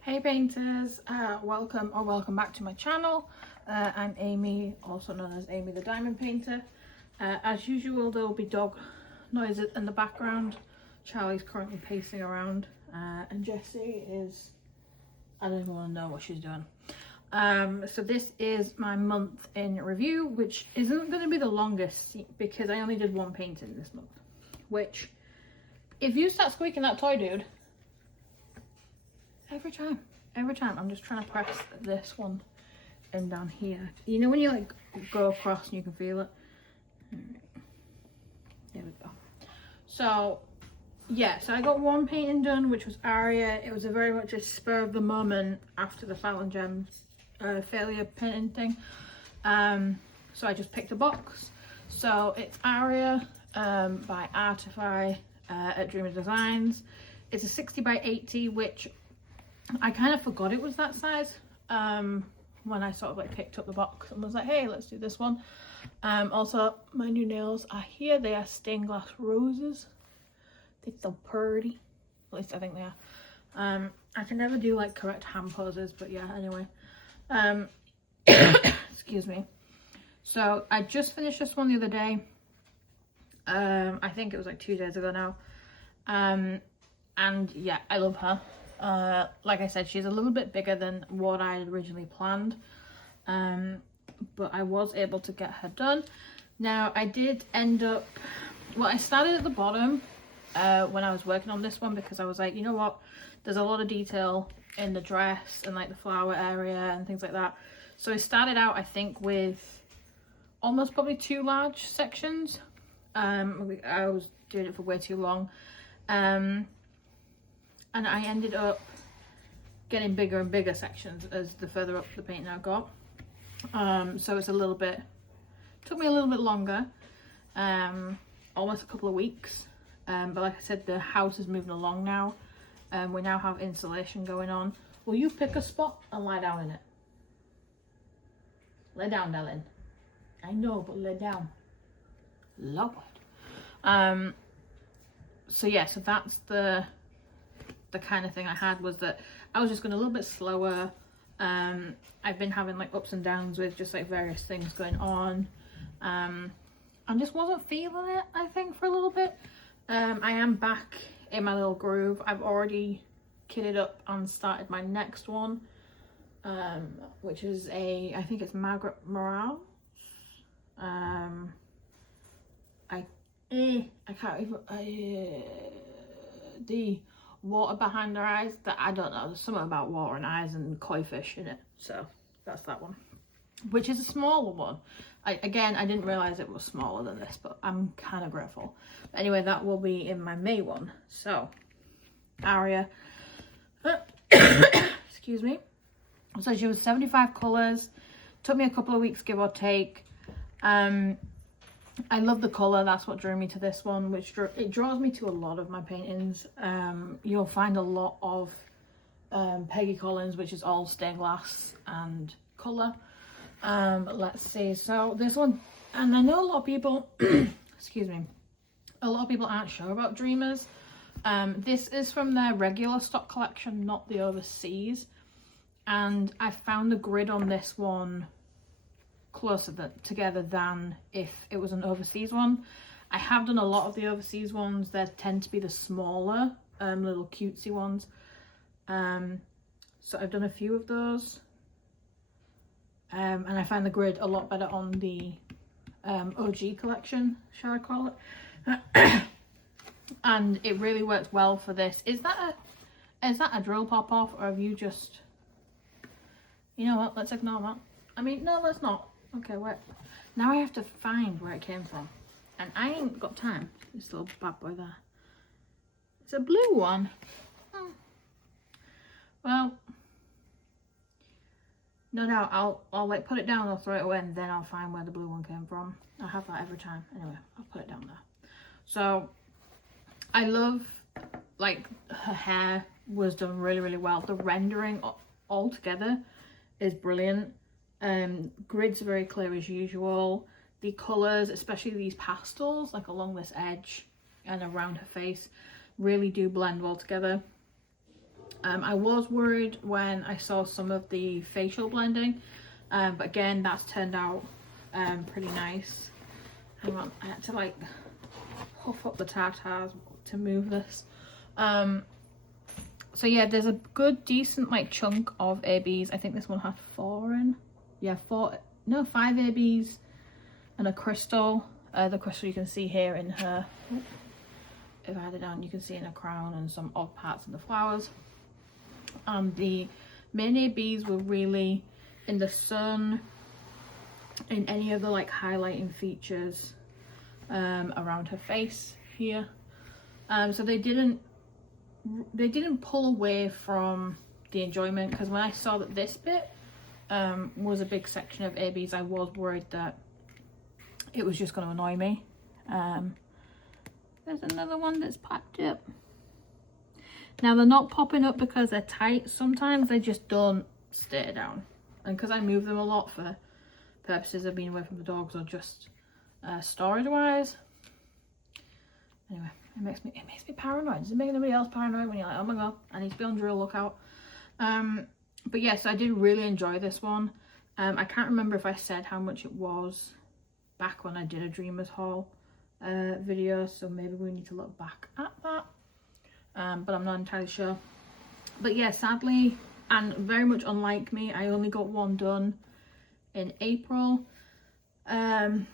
Hey painters, welcome back to my channel. I'm Amy, also known as Amy the Diamond Painter. As usual, there will be dog noises in the background. Charlie's currently pacing around, and Jessie is, I don't even want to know what she's doing. So this is my month in review, which isn't going to be the longest because I only did one painting this month. Which, if you start squeaking that toy, dude, every time I'm just trying to press this one in down here. You know when you like go across and you can feel it? There we go. So yeah, so I got one painting done, which was Aria. It was a very much a spur of the moment after the Fallon Gems failure painting thing. So I just picked a box. So it's Aria by Artify at Dreamer Designs. It's a 60 by 80, which I kind of forgot it was that size when I sort of like picked up the box and was like, hey, let's do this one. Also, my new nails are here. They are stained glass roses. They're so pretty. At least I think they are. I can never do like correct hand poses, but yeah, anyway. Excuse me. So I just finished this one the other day. I think it was like 2 days ago now. And yeah, I love her. Like I said, she's a little bit bigger than what I had originally planned, but I was able to get her done. Now I did end up, well, I started at the bottom when I was working on this one because I was like, you know what, there's a lot of detail in the dress and like the flower area and things like that. So I started out, I think, with almost probably 2 large sections. I was doing it for way too long. And I ended up getting bigger and bigger sections as the further up the painting I got. So it's a little bit, took me a little bit longer, almost a couple of weeks. But like I said, the house is moving along now. We now have insulation going on. Will you pick a spot and lie down in it? Lay down, darling. I know, but lay down. Lord. So yeah, so that's the kind of thing I had, was that I was just going a little bit slower. I've been having like ups and downs with just like various things going on. I just wasn't feeling it, I think, for a little bit. I am back in my little groove. I've already kitted up and started my next one, which is I think it's Margaret Morale. I can't even, the water behind her eyes, that I don't know, there's something about water and eyes and koi fish in it, so that's that one, which is a smaller one. I didn't realize it was smaller than this, but I'm kind of grateful. But anyway, that will be in my May one. So Aria, excuse me. So she was 75 colors, took me a couple of weeks, give or take. I love the colour, that's what drew me to this one, which it draws me to a lot of my paintings. You'll find a lot of Peggy Collins, which is all stained glass and colour. Let's see, so this one, and I know a lot of people, excuse me, a lot of people aren't sure about Dreamers. This is from their regular stock collection, not the overseas. And I found the grid on this one closer together than if it was an overseas one. I have done a lot of the overseas ones. They tend to be the smaller little cutesy ones, so I've done a few of those, and I find the grid a lot better on the OG collection, shall I call it. And it really works well for this. Is that a drill pop off, or have you just, you know what, let's ignore that. I mean, no, let's not. Okay, wait. Now I have to find where it came from. And I ain't got time. This little bad boy there. It's a blue one. Well, no, I'll like put it down, I'll throw it away, and then I'll find where the blue one came from. I have that every time. Anyway, I'll put it down there. So, I love, like, her hair was done really, really well. The rendering all together is brilliant. Grids are very clear as usual. the colours, especially these pastels, like along this edge and around her face, really do blend well together. I was worried when I saw some of the facial blending, but again, that's turned out pretty nice. Hang on, I had to like huff up the tartars to move this. So yeah, there's a good decent like chunk of ABs. I think this one had 4 in. Yeah, 5 ABs and a crystal. The crystal you can see here in her, if I had it down, you can see in her crown and some odd parts of the flowers. The main ABs were really in the sun, in any of the like highlighting features around her face here. So they didn't pull away from the enjoyment, because when I saw that this bit was a big section of ABs, I was worried that it was just going to annoy me. There's another one that's popped up. Now they're not popping up because they're tight. Sometimes they just don't stay down, and because I move them a lot for purposes of being away from the dogs or just storage wise. Anyway, it makes me paranoid. Does it make anybody else paranoid when you're like, oh my god, I need to be on drill lookout? But yes, yeah, so I did really enjoy this one. I can't remember if I said how much it was back when I did a Dreamers haul video, so maybe we need to look back at that. But I'm not entirely sure. But yeah, sadly, and very much unlike me, I only got one done in April. Again,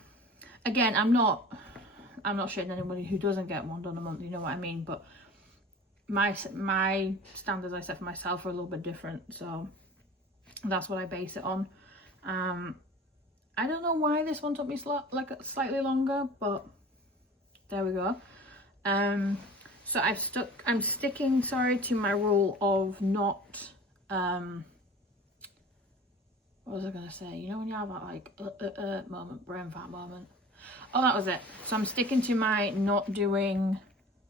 I'm not shitting anybody who doesn't get one done a month, you know what I mean, but my standards I set for myself are a little bit different, so that's what I base it on. I don't know why this one took me slightly longer, but there we go. So I'm sticking to my rule of not what was I gonna say? You know when you have that like moment, brain fart moment? Oh, that was it. So I'm sticking to my not doing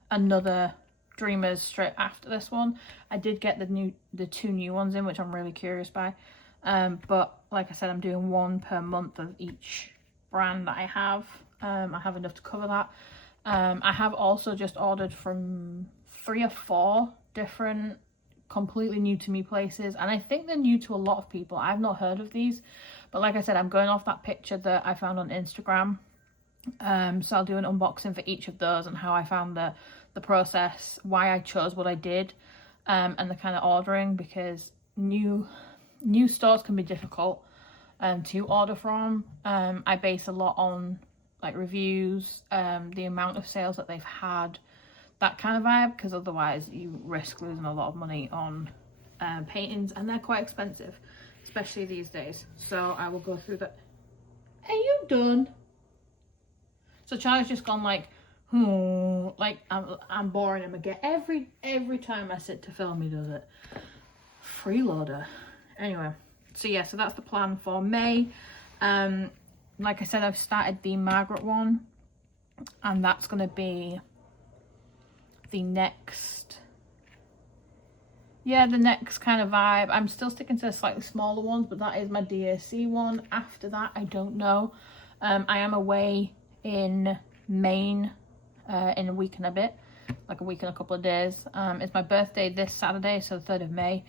another Dreamers straight after this one. I did get the 2 new ones in, which I'm really curious by. But like I said, I'm doing 1 per month of each brand that I have. I have enough to cover that. I have also just ordered from 3 or 4 different completely new to me places, and I think they're new to a lot of people. I've not heard of these, but like I said, I'm going off that picture that I found on Instagram. So I'll do an unboxing for each of those and how I found the process, why I chose what I did, and the kind of ordering, because new stores can be difficult to order from. I base a lot on like reviews, the amount of sales that they've had, that kind of vibe, because otherwise you risk losing a lot of money on paintings, and they're quite expensive, especially these days. So I will go through that. Are you done? So Charlie's just gone like, like I'm boring him again. Every time I sit to film, he does it. Freeloader. Anyway, so yeah, so that's the plan for May. Like I said, I've started the Margaret one, and that's going to be the next kind of vibe. I'm still sticking to the slightly smaller ones, but that is my DAC one. After that, I don't know. I am away in Maine in a week and a bit, like a week and a couple of days. It's my birthday this Saturday, so the 3rd of May.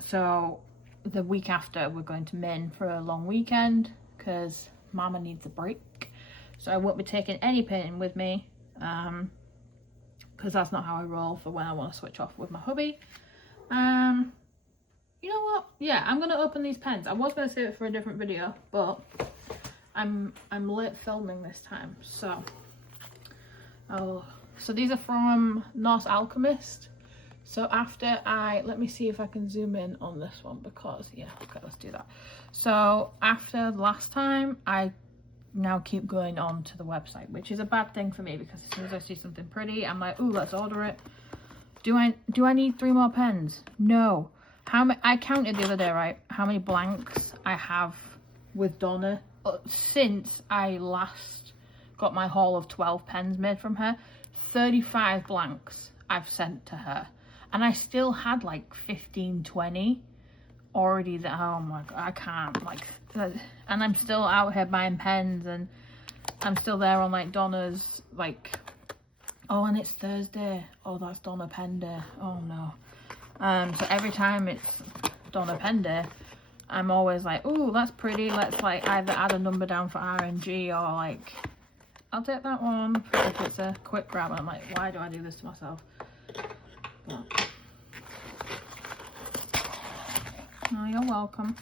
So the week after, we're going to Maine for a long weekend because Mama needs a break. So I won't be taking any painting with me, because that's not how I roll for when I want to switch off with my hubby. You know what? Yeah, I'm gonna open these pens. I was gonna save it for a different video, but I'm late filming this time. So so these are from Norse Alchemist. So after let me see if I can zoom in on this one, because yeah, okay, let's do that. So after last time, I now keep going on to the website, which is a bad thing for me, because as soon as I see something pretty, I'm like, ooh, let's order it. Do I need 3 more pens? No. I counted the other day, right, how many blanks I have with Donna since I last got my haul of 12 pens made from her. 35 blanks I've sent to her, and I still had like 15, 20 already that, oh my god, I can't, like, and I'm still out here buying pens, and I'm still there on like Donna's, like, oh, and it's Thursday, oh, that's Donna Pen Day, oh no. So every time it's Donna Pen Day, I'm always like, oh, that's pretty, let's like either add a number down for RNG, or like, I'll take that one if it's a quick grab. And I'm like, why do I do this to myself? But, oh, you're welcome.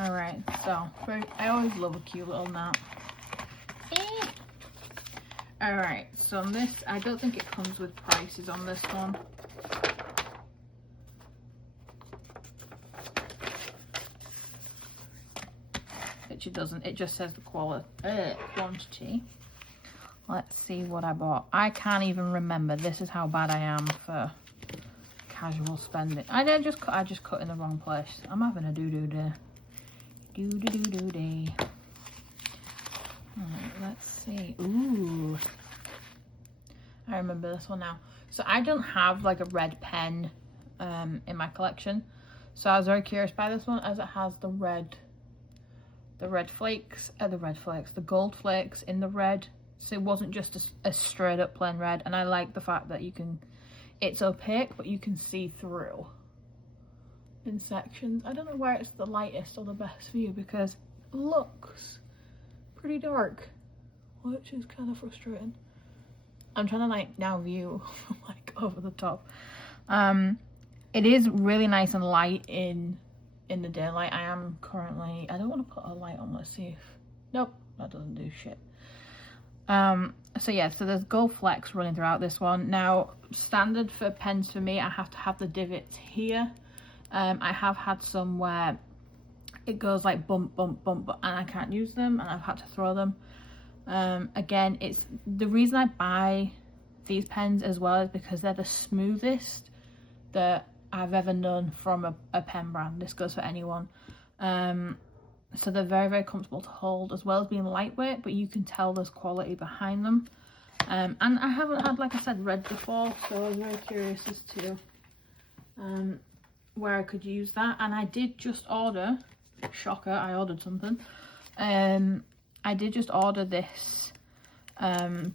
Alright, so I always love a cute little knot. Alright, so on this, I don't think it comes with prices on this one. Which it doesn't, it just says the quantity. Let's see what I bought. I can't even remember. This is how bad I am for casual spending. I just cut in the wrong place. I'm having a doo-doo day. Doo-doo-doo-doo day. Alright, let's see. Ooh. I remember this one now. So I don't have like a red pen in my collection. So I was very curious by this one, as it has the gold flakes in the red. So it wasn't just a straight up plain red. And I like the fact that it's opaque, but you can see through in sections. I don't know where it's the lightest or the best for you, because it looks pretty dark, which is kind of frustrating. I'm trying to like now view like over the top. It is really nice and light in the daylight. I am currently, I don't want to put a light on, let's see if, nope, that doesn't do shit. So yeah, so there's gold flecks running throughout this one. Now, standard for pens for me, I have to have the divots here. I have had some where it goes like bump, bump, bump, and I can't use them, and I've had to throw them. Again, it's the reason I buy these pens as well is because they're the smoothest that I've ever known from a pen brand. This goes for anyone. So they're very, very comfortable to hold, as well as being lightweight, but you can tell there's quality behind them. And I haven't had, like I said, red before, so I was very curious as to where I could use that. And I did just order, shocker, I ordered something. I did just order this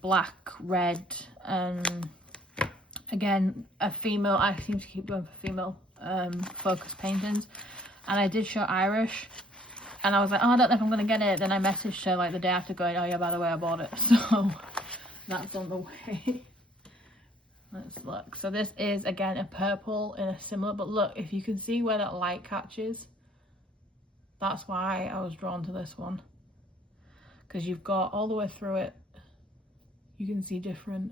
black, red, again, a female, I seem to keep going for female focus paintings. And I did show Irish. And I was like, oh, I don't know if I'm going to get it. Then I messaged her like the day after going, oh yeah, by the way, I bought it. So that's on the way. Let's look. So this is, again, a purple in a similar, but look, if you can see where that light catches, that's why I was drawn to this one. Because you've got all the way through it, you can see different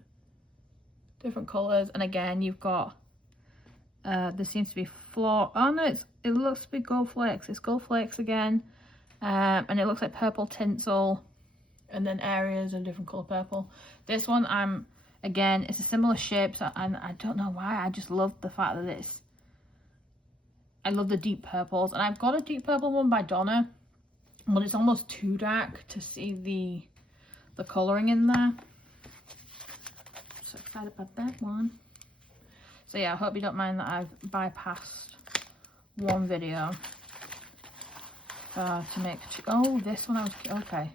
colours. And again, you've got, there seems to be floor, oh no, it looks to be gold flakes. It's gold flakes again. And it looks like purple tinsel, and then areas of different colour purple. This one, again, it's a similar shape, so I don't know why, I just love the fact that I love the deep purples. And I've got a deep purple one by Donna, but it's almost too dark to see the colouring in there. So excited about that one. So yeah, I hope you don't mind that I've bypassed one video to make two. Oh, this one I was, okay.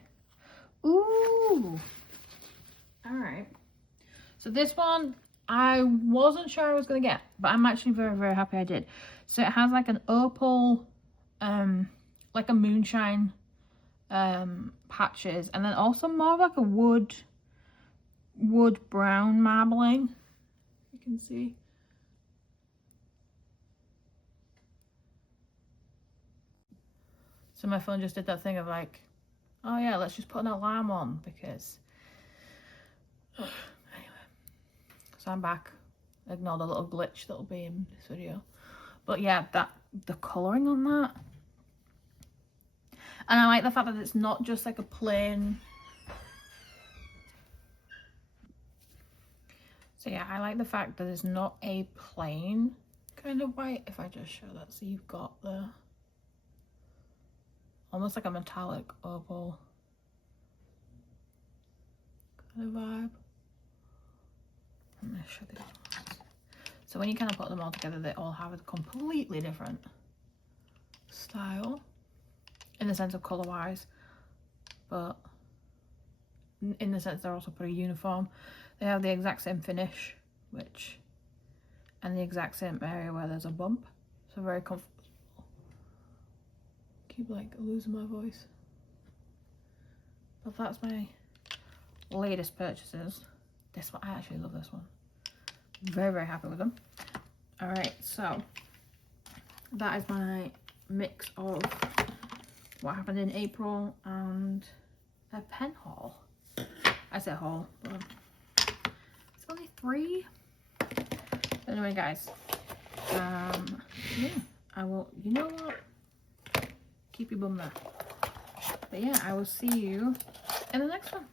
Ooh. Alright. So this one, I wasn't sure I was going to get, but I'm actually very, very happy I did. So it has like an opal, like a moonshine patches, and then also more of like a wood brown marbling. You can see. So my phone just did that thing of like, oh yeah, let's just put an alarm on, because anyway. So I'm back. Ignore the little glitch that'll be in this video. But yeah, the colouring on that. And I like the fact that it's not just like a plain. So yeah, I like the fact that it's not a plain kind of white. If I just show that, so you've got the almost like a metallic opal kind of vibe. I'm gonna show the other ones. So when you kind of put them all together, they all have a completely different style in the sense of colour wise, but in the sense they're also pretty uniform. They have the exact same finish, and the exact same area where there's a bump, so very comfortable. Keep like losing my voice, but that's my latest purchases. This one, I actually love this one. Very, very happy with them. All right, so that is my mix of what happened in April and a pen haul. I said haul, but it's only 3. Anyway, guys, yeah, I will, you know what? Keep your bum there. But yeah, I will see you in the next one.